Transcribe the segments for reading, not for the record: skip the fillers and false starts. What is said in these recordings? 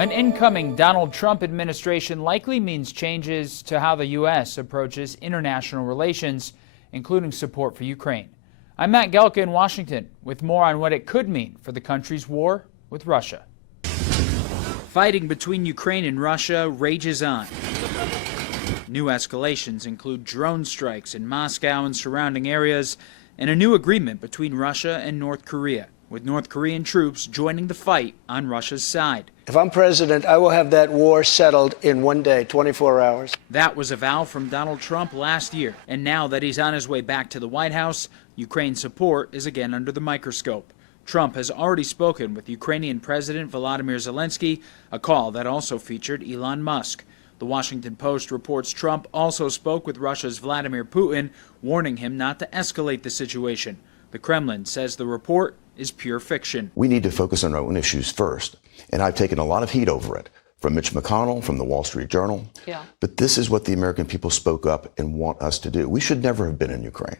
An incoming Donald Trump administration likely means changes to how the U.S. approaches international relations, including support for Ukraine. I'm Matt Gelka in Washington with more on what it could mean for the country's war with Russia. Fighting between Ukraine and Russia rages on. New escalations include drone strikes in Moscow and surrounding areas, and a new agreement between Russia and North Korea, with North Korean troops joining the fight on Russia's side. If I'm president, I will have that war settled in one day, 24 hours. That was a vow from Donald Trump last year, and now that he's on his way back to the White House, Ukraine's support is again under the microscope. Trump has already spoken with Ukrainian President Volodymyr Zelensky, a call that also featured Elon Musk. The Washington Post reports Trump also spoke with Russia's Vladimir Putin, warning him not to escalate the situation. The Kremlin says the report is pure fiction. We need to focus on our own issues first, and I've taken a lot of heat over it, from Mitch McConnell, from the Wall Street Journal. Yeah. But this is what the American people spoke up and want us to do. We should never have been in Ukraine.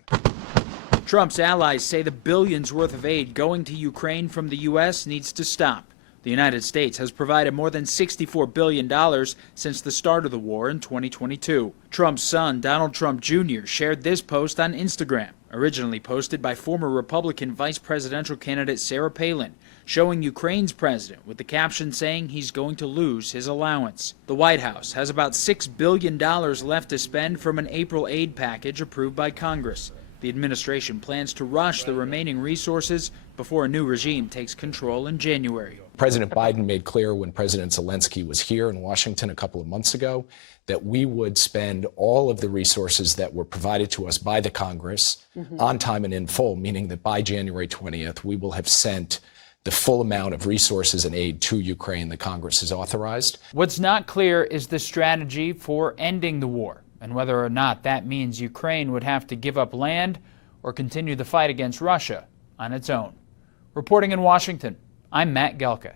Trump's allies say the billions worth of aid going to Ukraine from the U.S. needs to stop. The United States has provided more than $64 billion since the start of the war in 2022. Trump's son, Donald Trump Jr., shared this post on Instagram, originally posted by former Republican vice presidential candidate Sarah Palin, showing Ukraine's president with the caption saying he's going to lose his allowance. The White House has about $6 billion left to spend from an April aid package approved by Congress. The administration plans to rush the remaining resources before a new regime takes control in January. President Biden made clear when President Zelensky was here in Washington a couple of months ago that we would spend all of the resources that were provided to us by the Congress on time and in full, meaning that by January 20th, we will have sent the full amount of resources and aid to Ukraine that Congress has authorized. What's not clear is the strategy for ending the war, and whether or not that means Ukraine would have to give up land or continue the fight against Russia on its own. Reporting in Washington, I'm Matt Gelka.